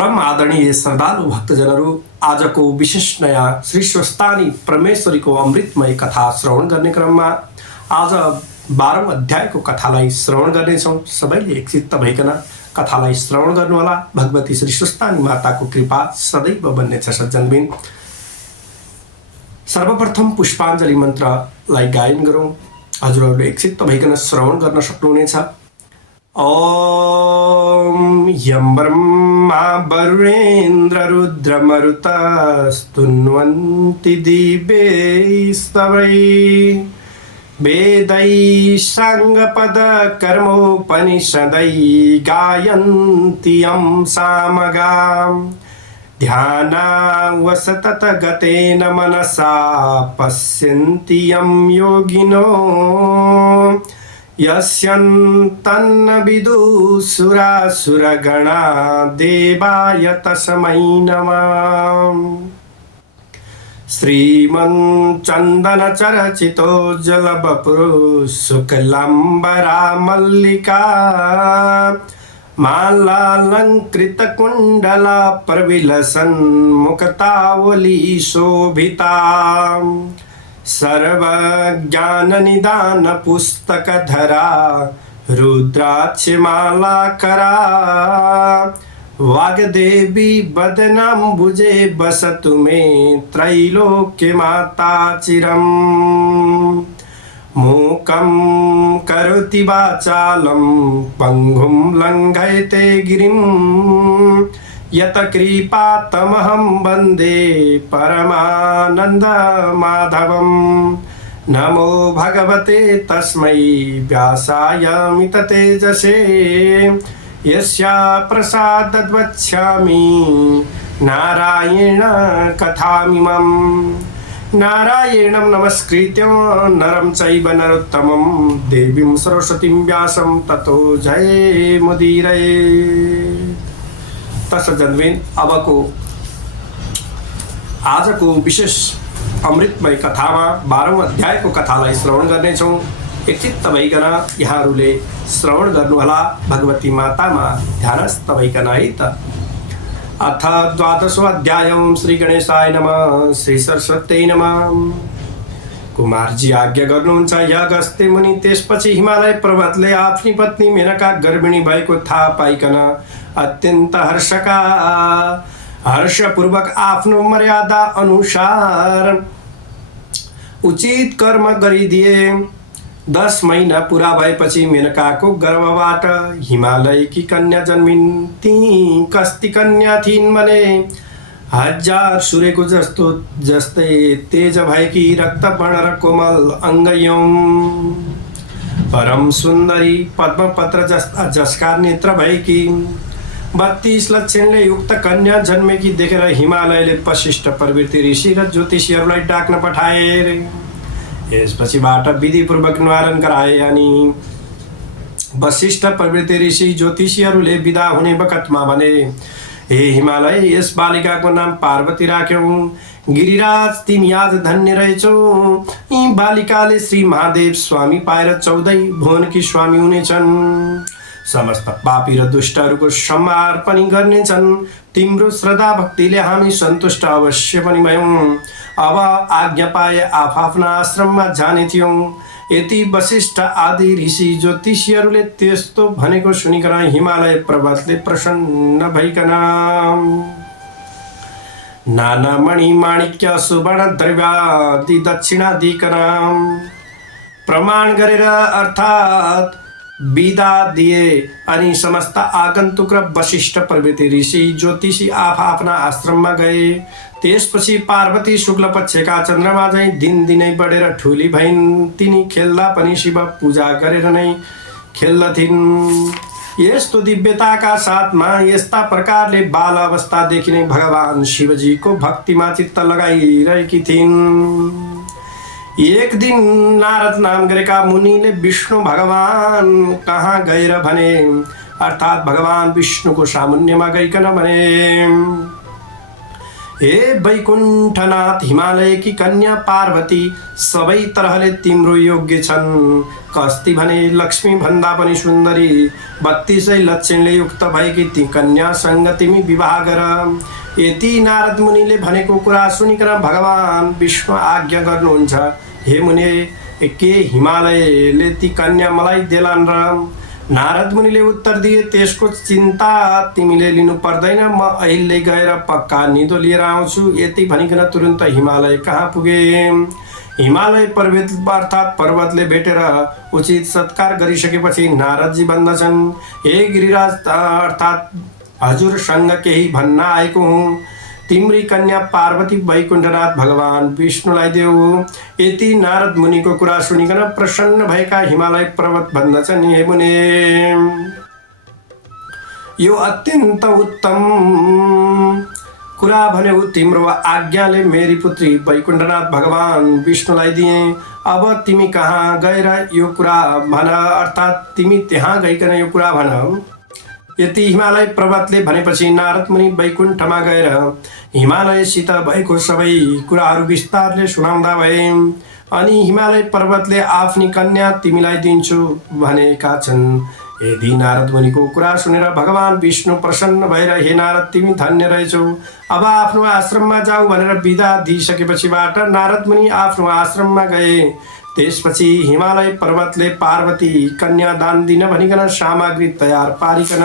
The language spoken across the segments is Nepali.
परम आदरणीय श्रद्धालु भक्तजनहरू, आजको विशेष नयाँ श्री स्वस्तानी परमेश्वरीको अमृतमय कथा श्रवण गर्ने क्रममा आज 12औं अध्यायको कथालाई श्रवण गर्नेछौँ। सबैले एकचित्त भइकन कथालाई श्रवण गर्नुहोला। भगवती श्री स्वस्तानी माताको कृपा सदैव बन्नेछ सज्जनबिन। सर्वप्रथम पुष्पाञ्जली मन्त्रलाई गायन गरौँ। हजुरहरूले एकचित्त भइकन श्रवण गर्न सक्नुहुनेछ। ॐ यं ब्रह्मा वरुणेन्द्र रुद्रमरुतस्तुन्वन्ति दिव्यैस्तवैः वेदैः साङ्गपदकर्मोपनिषदैः गायन्ति यं सामगाम् ध्यानावसततगतेन मनसा पश्यन्ति यं योगिनो यस्यन्तन्न विदुसुरासुरगणा देवाय तस्मै नमः। श्रीमच्चन्दनचर्चितो जलवपुः शुक्लाम्बरा मल्लिका मालालङ्कृतकुण्डला प्रविलसन्मुखतावली शोभिता सर्वज्ञाननिदानपुस्तकधरा रुद्राक्षमालाकरा वाग्देवी वदनाम्बुजे वसतु मे त्रैलोक्यमाता चिरम्। मूकं करोति वाचालं पङ्गुं लङ्घयते गिरिं यत्कृपातमहं वन्दे परमानन्दमाधवं। नमो भगवते तस्मै व्यासाय मिततेजसे यस्या प्रसादद्वक्ष्यामि नारायण कथामिमम्। नारायणं नमस्कृत्य नरं चैव नरोत्तमं देवीं सरस्वतीं व्यासं ततो जयमुदीरये। सज्जनबिन, आजको विशेष अमृतमय कथामा 12औं अध्यायको कथालाई श्रवण गर्नेछौँ। एकचित्त भइकन यहाँहरूले श्रवण गर्नुहोला। भगवती मातामा ध्यानस्थ भइकन है त। अथ 12औं अध्यायं श्री गणेशाय नमः। श्री सरस्वत्यै नमः। कुमारजी आज्ञा गर्नुहुन्छ या अगस्त्य मुनि। त्यसपछि हिमालय पर्वतले आफ्नी पत्नी मेनका गर्भिणी भएको थाहा पाइकन अत्यन्त हर्षपूर्वक आफ्नो मर्यादा अनुसार उचित कर्म गरिदिए। 10 महिना पुरा भएपछि मेनकाको गर्भबाट हिमालयकी कन्या जन्मिन्। ती कस्ती कन्या थिइन् भने 1000 सूर्यको जस्तै तेज भएकी रक्तवर्ण र कोमल अङ्गयौं परम सुन्दरी पद्मपत्र जसका नेत्र भएकी 32 लक्षणले युक्त कन्या जन्मेकी देखेर हिमालयले वशिष्ठ प्रवृत्ति ऋषि र ज्योतिषीहरूलाई डाक्न पठाए। यसपछिबाट विधिपूर्वक निवारण गराए अनि वशिष्ठ प्रवृत्ति ऋषि ज्योतिषीहरूले विदा हुने बखतमा भने, हे हिमालय, यस बालिकाको नाम पार्वती राख्यौं। गिरिराज, तिमी आज धन्य रहेछौ। यी बालिकाले श्री महादेव स्वामी पाएर 14 भुवनकी स्वामी हुनेछन्। समस्त पापी र दुष्टहरूको संहार पनि गर्नेछन्। तिम्रो श्रद्धा भक्तिले हामी सन्तुष्ट अवश्य पनि भयौं। अब आज्ञा पाए आफ्ना आश्रममा जाने थियौं। यति वशिष्ठ आदि ऋषि ज्योतिषीहरूले त्यस्तो भनेको सुनिकन हिमालय पर्वतले प्रसन्न भइकन नाना मणि माणिक्य सुवर्ण द्रव्यादि दक्षिणादिकन प्रमाण गरेर अर्थात् विदा दिए। अनि समस्त आगन्तुक र वशिष्ठ प्रवृत्ति ऋषि ज्योतिषी आफ्ना आश्रममा गए। त्यसपछि पार्वती शुक्ल पक्षका चन्द्रमा झैं दिनदिनै बढेर ठुली भइन्। तिनी खेल्दा पनि शिव पूजा गरेर नै खेल्दथिन्। यस्तो दिव्यताका साथमा यस्ता प्रकारले बाल अवस्थादेखि नै भगवान शिवजीको भक्तिमा चित्त लगाइरहेकी थिइन्। एक दिन नारद नाम गरेका मुनिले विष्णु भगवान कहाँ गएर भने, अर्थात् भगवान विष्णुको सामुन्यमा गइकन भने, हे वैकुण्ठनाथ हिमालयकी कन्या पार्वती सबै तरहले तिम्रो योग्य छन्। कस्ती भने लक्ष्मी भन्दा पनि सुन्दरी 32 लक्षणले युक्त भएकी ती कन्यासँग तिमी विवाह गर। यति नारद मुनिले भनेको कुरा सुनिकन भगवान विष्णु आज्ञा गर्नुहुन्छ। हे मुने, के हिमालयले ती कन्या मलाई देलान् र? नारद मुनिले उत्तर दिए, त्यसको चिन्ता तिमीले लिनु पर्दैन, म अहिले गएर पक्का निदो लिएर आउँछु। यति भनिकन तुरुन्त हिमालय कहाँ पुगे। हिमालय पर्वत अर्थात् पर्वतले भेटेर उचित सत्कार गरिसकेपछि नारदजी भन्दछन्, हे गिरिराज अर्थात् हजुरसँग केही भन्न आएको हुँ। तिम्री कन्या पार्वती वैकुण्ठनाथ भगवान विष्णुलाई देऊ। यति नारद मुनिको कुरा सुनिकन प्रसन्न भएका हिमालय पर्वत भन्दछन्, हे मुने, यो अत्यन्त उत्तम कुरा भन्यौ। तिम्रो आज्ञाले मेरी पुत्री वैकुण्ठनाथ भगवान विष्णुलाई दिए। अब तिमी कहाँ गएर यो कुरा भन, अर्थात् तिमी त्यहाँ गइकन यो कुरा भन। यति हिमालय पर्वतले भनेपछि नारद मुनि वैकुण्ठमा गएर हिमालयसित भएको सबै कुराहरू विस्तारले सुनाउँदा भए। अनि हिमालय पर्वतले आफ्नी कन्या तिमीलाई दिन्छु भनेका छन्। यदि नारद मुनिको कुरा सुनेर भगवान विष्णु प्रसन्न भएर, हे नारद, तिमी धन्य रहेछौ, अब आफ्नो आश्रममा जाऊ भनेर बिदा दिइसकेपछिबाट नारद मुनि आफ्नो आश्रममा गए। त्यसपछि हिमालय पर्वतले पार्वती कन्या दान दिन भनिकन सामग्री तयार पारिकन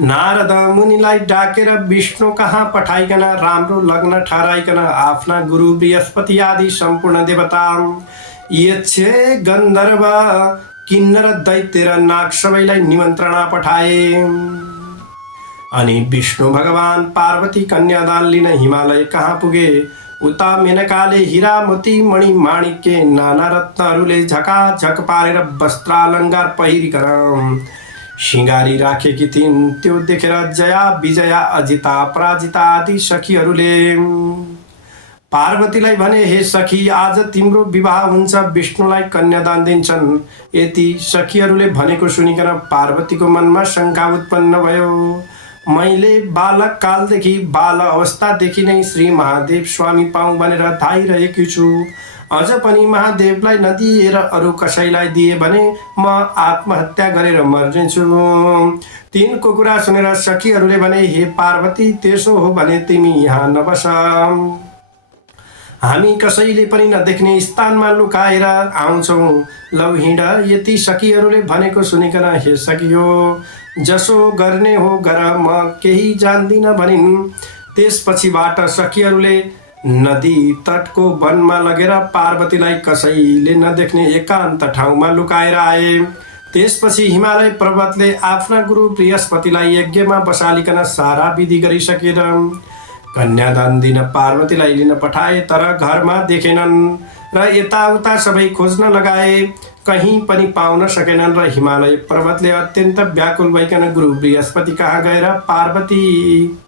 नारद मुनिलाई डाकेर विष्णु कहाँ पठाइकन राम्रो लग्न ठहराइकन आफ्ना गुरु बृहस्पति आदि सम्पूर्ण देवता, यक्ष, गन्धर्व, किन्नर, दैत्य र नाग सबैलाई निमन्त्रणा पठाए। अनि विष्णु भगवान पार्वती कन्यादान लिन हिमालय कहाँ पुगे। उता मेनकाले हीरा, मोती, मणि, माणिक्य, नाना रत्नहरूले झकाझक पारेर वस्त्रालङ्कार पहिरिकन सिँगारी राखेकी थिइन्। त्यो देखेर जया, विजया, अजिता, पराजिता आदि सखीहरूले पार्वतीलाई भने, हे सखी, आज तिम्रो विवाह हुन्छ, विष्णुलाई कन्यादान दिन्छन्। यति सखीहरूले भनेको सुनिकन पार्वतीको मनमा शङ्का उत्पन्न भयो। मैले बालक कालदेखि बाल अवस्थादेखि नै श्री महादेव स्वामी पाऊँ भनेर धाइरहेकी छु। अझ पनि महादेवलाई नदिएर अरू कसैलाई दिए भने म आत्महत्या गरेर मर्नेछु। तिनको कुरा सुनेर सखीहरूले भने, हे पार्वती, त्यसो हो भने तिमी यहाँ नबस, हामी कसैले पनि नदेख्ने स्थानमा लुकाएर आउँछौँ, लौ हिँड। यति सखीहरूले भनेको सुनिकन, हे सखियो, जसो गर्ने हो गर, म केही जान्दिन भनिन्। त्यसपछिबाट सखीहरूले नदी तटको वनमा लगेर पार्वतीलाई कसैले नदेख्ने एकान्त ठाउँमा लुकाएर आए। त्यसपछि हिमालय पर्वतले आफ्ना गुरु बृहस्पतिलाई यज्ञमा बसालिकन सारा विधि गरिसकेर कन्यादान दिन पार्वतीलाई लिन पठाए, तर घरमा देखेनन् र यताउता सबै खोज्न लगाए, कहीँ पनि पाउन सकेनन्। र हिमालय पर्वतले अत्यन्त व्याकुल भइकन गुरु बृहस्पति कहाँ गएर, पार्वती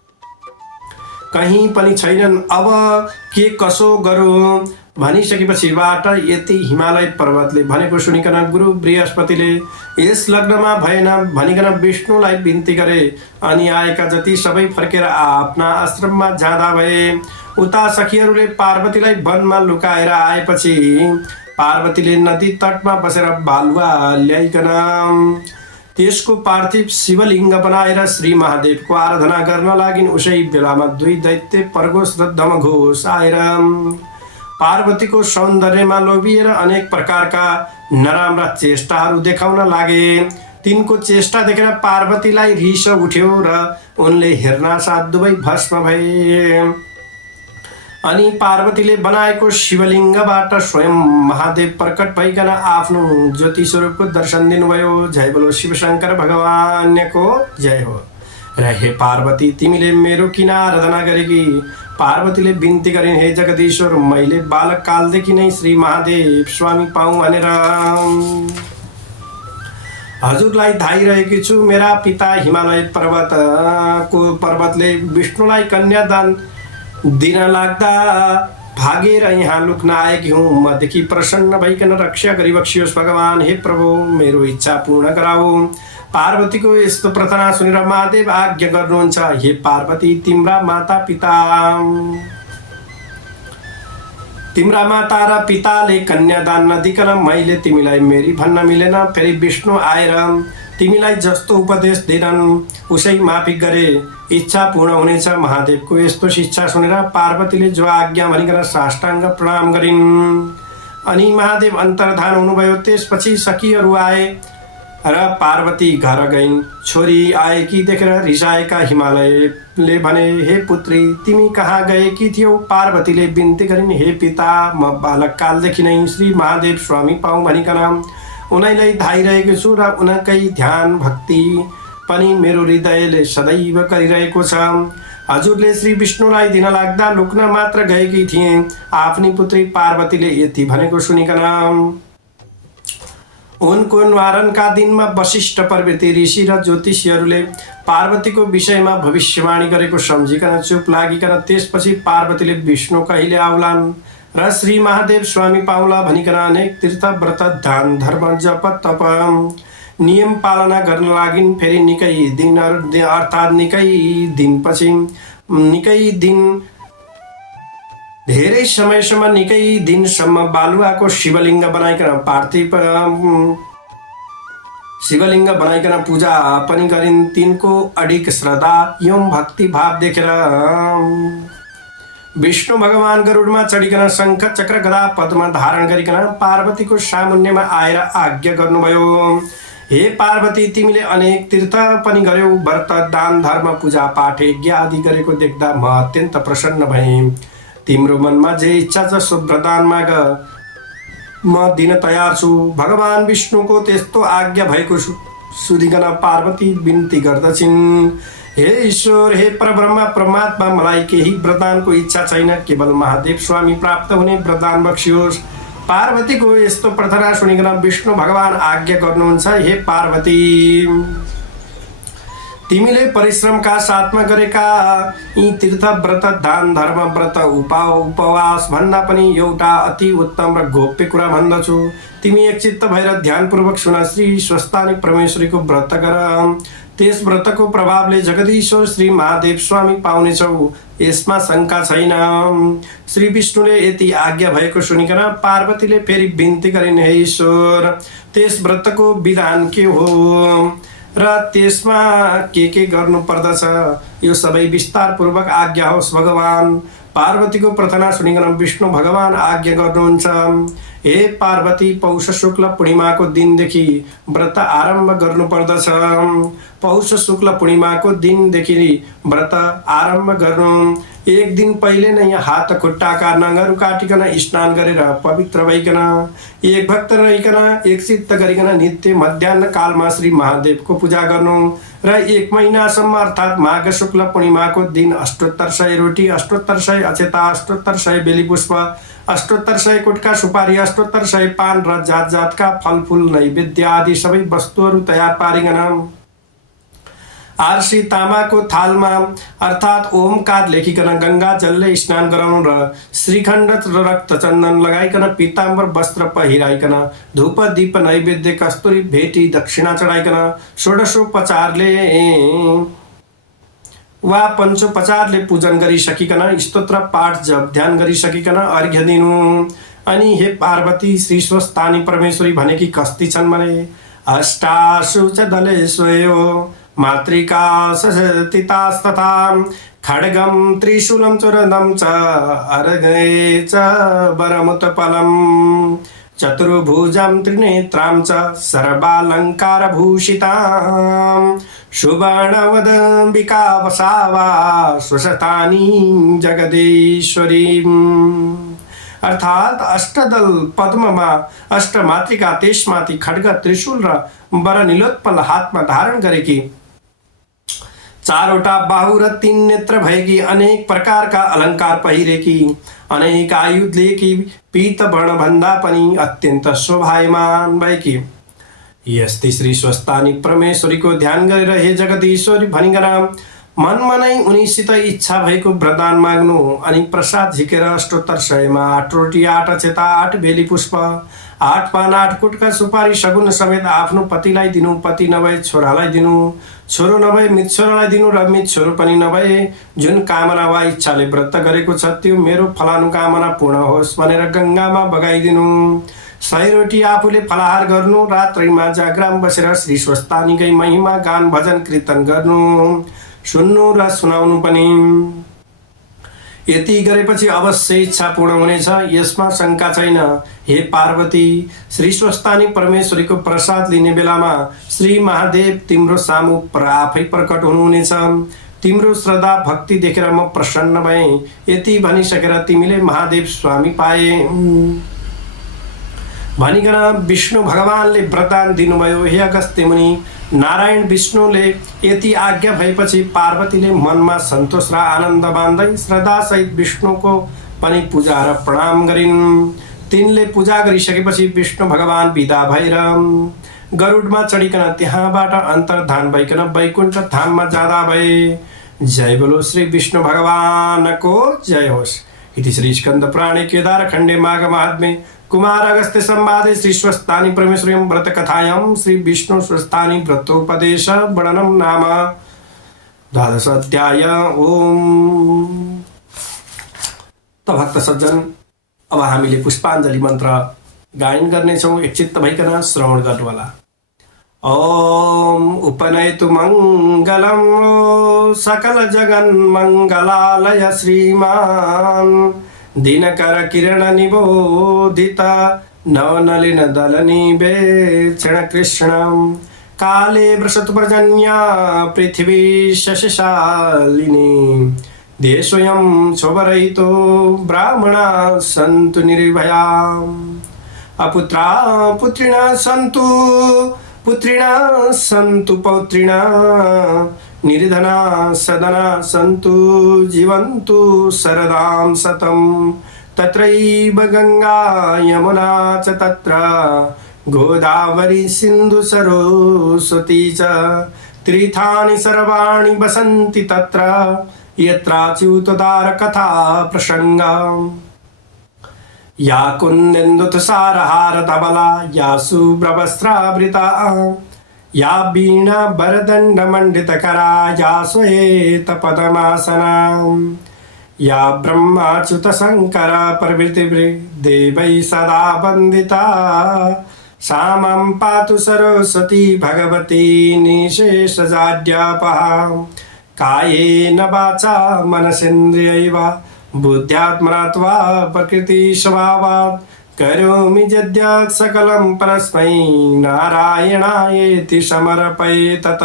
कहीँ पनि छैनन्, अब के कसो गरौँ भनिसकेपछिबाट यति हिमालय पर्वतले भनेको सुनिकन गुरु बृहस्पतिले यस लग्नमा भएन भनिकन विष्णुलाई बिन्ती गरे। अनि आएका जति सबै फर्केर आफ्ना आश्रममा जाँदा भए। उता सखीहरूले पार्वतीलाई वनमा लुकाएर आएपछि पार्वतीले नदी तटमा बसेर बालुवा ल्याइकन त्यसको पार्थिव शिवलिङ्ग बनाएर श्री महादेवको आराधना गर्न लागिन्। उसै बेलामा दुई दैत्य परघोष र दमघोष आएर पार्वतीको सौन्दर्यमा लोभिएर अनेक प्रकारका नराम्रा चेष्टाहरू देखाउन लागे। तिनको चेष्टा देखेर पार्वतीलाई रिस उठ्यो र उनले हेर्नासाथ दुवै भस्म भए। अनि पार्वतीले बनाएको शिवलिङ्गबाट स्वयं महादेव प्रकट भइकन आफ्नो ज्योति स्वरूपको दर्शन दिनुभयो। जय बोलो शिवशङ्कर भगवानको जय हो। र हे पार्वती, तिमीले मेरो किन आराधना गरेकी? पार्वतीले बिन्ती गरिन्, हे जगदीश्वर, मैले बालक कालदेखि नै श्री महादेव स्वामी पाऊँ भनेर हजुरलाई धाइरहेकी छु। मेरा पिता हिमालय पर्वतले विष्णुलाई कन्यादान दिन लाग्दा भागेर यहाँ लुक्न आएकी हुँ। मदेखि प्रसन्न भइकन रक्षा गरिबक्सियोस् भगवान। हे प्रभु, मेरो इच्छा पूर्ण गराऊ। पार्वतीको यस्तो प्रार्थना सुनेर महादेव आज्ञा गर्नुहुन्छ, हे पार्वती तिम्रा माता र पिताले कन्यादान नदिकन मैले तिमीलाई मेरी भन्न मिलेन। फेरि विष्णु आएर तिमीलाई जस्तो उपदेश दिनन् उसै माफी गरे इच्छा पूर्ण हुनेछ। महादेवको यस्तो शिक्षा सुनेर पार्वतीले जो आज्ञा भनिकन साष्टाङ्ग प्रणाम गरिन्। अनि महादेव अन्तर्धान हुनुभयो। त्यसपछि सखीहरू आए र पार्वती घर गइन्। छोरी आएकी देखेर रिसाएका हिमालयले भने, हे पुत्री तिमी कहाँ गएकी थियौ? पार्वतीले बिन्ती गरिन्, हे पिता म बालककालदेखि नै श्री महादेव स्वामी पाऊँ भनिकन उनैलाई धाइरहेको छु र उनकै ध्यान भक्ति पनि मेरो हृदयले सदैव गरिरहेको छ। हजुरले श्री विष्णुलाई दिन लाग्दा लुक्न मात्र गएकी थिए। आफ्नी पुत्री पार्वतीले यति भनेको सुनिकन उनको निवारणका दिनमा वशिष्ठ प्रभृति ऋषि र ज्योतिषीहरूले पार्वतीको विषयमा भविष्यवाणी गरेको सम्झिकन चुप लागिकन त्यसपछि पार्वतीले विष्णु कहिले आउलान् र श्री महादेव स्वामी पाउला भनिकन अनेक तीर्थ व्रत दान धर्म जप तप नियम पालना गर्न लागिन्। फेरि निकै दिन अर्थात् धेरै समयसम्म निकै दिनसम्म बालुवाको शिवलिङ्ग बनाइकन पूजा पनि गरिन्। तिनको अडिक श्रद्धा एवं भक्ति भाव देखेर विष्णु भगवान गरुडमा चढिकन शङ्ख चक्र गदा पद्म धारण गरिकन पार्वतीको सामुन्यमा आएर आज्ञा गर्नुभयो, हे पार्वती तिमीले अनेक तीर्थ पनि गर्यौ, व्रत दान धर्म पूजा पाठ यज्ञ आदि गरेको देख्दा म अत्यन्त प्रसन्न भएँ। तिम्रो मनमा जे इच्छा छ सो वरदान माग, म दिन तयार छु। भगवान विष्णुको त्यस्तो आज्ञा भएको सुनिकन पार्वती बिन्ती गर्दछिन्, हे ईश्वर हे परब्रह्म परमात्मा मलाई केही वरदानको इच्छा छैन, केवल महादेव स्वामी प्राप्त हुने वरदान बक्सियोस्। पार्वतीको यस्तो प्रार्थना सुनिकन विष्णु भगवान आज्ञा गर्नुहुन्छ, हे पार्वती तिमीले परिश्रमका साथमा गरेका यी तीर्थ व्रत दान धर्म व्रत उपवास भन्दा पनि एउटा अति उत्तम र गोप्य कुरा भन्दछु। तिमी एकचित्त भएर ध्यानपूर्वक सुन। श्री स्वस्थानी परमेश्वरीको व्रत गर। त्यस व्रतको प्रभावले जगदीश्वर श्री महादेव स्वामी पाउनेछौ, यसमा शङ्का छैन। श्री विष्णुले यति आज्ञा भएको सुनिकन पार्वतीले फेरि बिन्ती गरिन्, हे ईश्वर त्यस व्रतको विधान के हो र त्यसमा के गर्नु पर्दछ यो सबै विस्तार पूर्वक आज्ञा होस् भगवान। पार्वतीको प्रार्थना सुनिकन विष्णु भगवान आज्ञा गर्नुहुन्छ, हे पार्वती पौष शुक्ल पूर्णिमाको दिनदेखि व्रत आरम्भ गर्नु पर्दछ। पौष शुक्ल पूर्णिमाको दिनदेखि व्रत आरम्भ गर्नु। एक दिन पहिले नै हात खुट्टाका नङहरू काटिकन स्नान गरेर पवित्र भइकन एक भक्त रहिकन एकचित्त गरिकन नित्य मध्याह्न कालमा श्री महादेवको पूजा गर्नु र 1 महिनासम्म अर्थात् माघ शुक्ल पूर्णिमाको दिन 7800 रोटी, 7800 अक्षता, 7800 बेली पुष्प, 7800 कुटका सुपारी, 7800 पान र जात जातका फलफुल नैवेद्य आदि सबै वस्तुहरू तयार पारिकन आरसी तामाको थालमा अर्थात् ओमकार लेखिकन गंगा जलले स्नान गराउनु र श्रीखण्ड र रक्त चन्दन लगाइकन पीताम्बर वस्त्र पहिराइकन धूप दीप नैवेद्य कस्तुरी भेटी दक्षिणा चढाइकन षोडशोपचारले वा पञ्चोपचारले पूजन गरिसकिकन स्तोत्र पाठ जप ध्यान गरिसकिकन अर्घ्य दिनु। अनि हे पार्वती श्री स्वस्थानी परमेश्वरी भनेकी कस्ती छन् भने अष्टासु च दलेष्वयो मातृका सशतितास्तथा खड्गं त्रिशूलं चूर्णं च अर्घे च वरमुत्पलं चतुर्भुजां त्रिनेत्रां च सर्वालङ्कारभूषितां सुवर्णवदम्बिका वसावा स्वस्थानी जगदीश्वरीम्। अर्थात अष्टदल पद्ममा अष्टमातृका त्यसमाथि खड्ग त्रिशूल र वर नीलोत्पल हातमा धारण गरेकी 4वटा बाहु र 3 नेत्र भएकी अनेक प्रकारका अलङ्कार पहिरेकी अनेक आयुध लिएकी पीत वर्ण भन्दा पनि अत्यन्त शोभायमान भएकी यस्ती श्री स्वस्थानी परमेश्वरीको ध्यान गरेर हे जगदीश्वरी भनिकन मनमनै उनीसित इच्छा भएको वरदान माग्नु। अनि प्रसाद झिकेर 7800 मा 8 रोटी 8 अक्षता 8 बेली पुष्प 8 पान 8 कुटका सुपारी सगुन समेत आफ्नो पतिलाई दिनु, पति नभए छोरालाई दिनु, छोरो नभए मितछोरालाई दिनु र मितछोरो पनि नभए जुन कामना वा इच्छाले व्रत गरेको छ त्यो मेरो फलानुकामना पूर्ण होस् भनेर गङ्गामा बगाइदिनु। 100 रोटी आफूले फलाहार गर्नु, रात्रिमा जागराम बसेर श्री स्वस्तानीकै महिमा गान भजन कीर्तन गर्नु, सुन्नु र सुनाउनु पनि। यति गरेपछि अवश्य इच्छा पूर्ण हुनेछ, यसमा शङ्का छैन। हे पार्वती, श्री स्वस्तानी परमेश्वरीको प्रसाद लिने बेलामा श्री महादेव तिम्रो सामु आफै प्रकट हुनुहुनेछ। तिम्रो श्रद्धा भक्ति देखेर म प्रसन्न भएँ। यति भनिसकेर तिमीले महादेव स्वामी पाए भनिकन विष्णु भगवानले वरदान दिनुभयो। हे अगस्त्य मुनि, नारायण विष्णुले यति आज्ञा भएपछि पार्वतीले मनमा सन्तोष र आनन्द बाँध्दै श्रद्धासहित विष्णुको पनि पूजा र प्रणाम गरिन्। तिनले पूजा गरिसकेपछि विष्णु भगवान विदा भएर गरुडमा चढिकन त्यहाँबाट अन्तर्धान भइकन वैकुण्ठ धाममा जाँदा भए। जय बोलो श्री विष्णु भगवानको जय होस्। इति श्री स्कंद पुराणे केदार खण्डे माघ महात्म्ये कुमार अगस्त्य संवादे श्री स्वस्तानी परमेश्वर्यां व्रत कथायां श्री विष्णु स्वस्तानी व्रतोपदेश वर्णनम नाम 12 अध्याय। ओम। त भक्त सज्जन, अब हामीले पुष्पाञ्जली मन्त्र गायन गर्नेछौँ। एकचित्त भइकन श्रवण गर्नुहोला। ओम उपनयतु मङ्गलं सकल जगन् मङ्गलालय श्रीमान् दिनकर किरण निबोधित नवनलिन दलनिवेक्षण कृष्णं काले वृषतु पर्जन्या पृथिवी शशशालिनी देशोऽयं क्षोभरहितो ब्राह्मणा सन्तु निर्भया अपुत्रा पुत्रिणः सन्तु पौत्रिणः निर्धना सदना सन्तु जीवन्तु शरदां शतं तत्रैव गंगा यमुना च तत्र गोदावरी सिन्धु सरस्वती च तीर्थानि सर्वाणि वसन्ति तत्र यत्राच्युतदार कथा प्रसंगा या कुन्देन्दुतुषारहार धवला या शुभ्रवस्त्रावृता या वीणा वरदंड मंडितकरा या श्वेत पद्मासना या ब्रह्माच्युत शंकर प्रभृति देवै सदा वंदिता सा मां पातु सरस्वती भगवती निशेषजाड्यापहा कायेन वाचा मनसेन्द्रियैर्वा बुद्ध्यात्मना प्रकृति स्वभावात् करोमि यद्यत् सकलं परस्मै नारायणायेति समर्पये तत्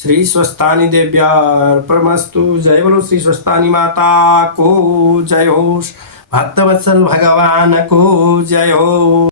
श्री स्वस्तानी देव्यार्पणमस्तु। जय बोलो श्री स्वस्तानी माता को जय हो। भक्तवत्सल भगवान को जय हो।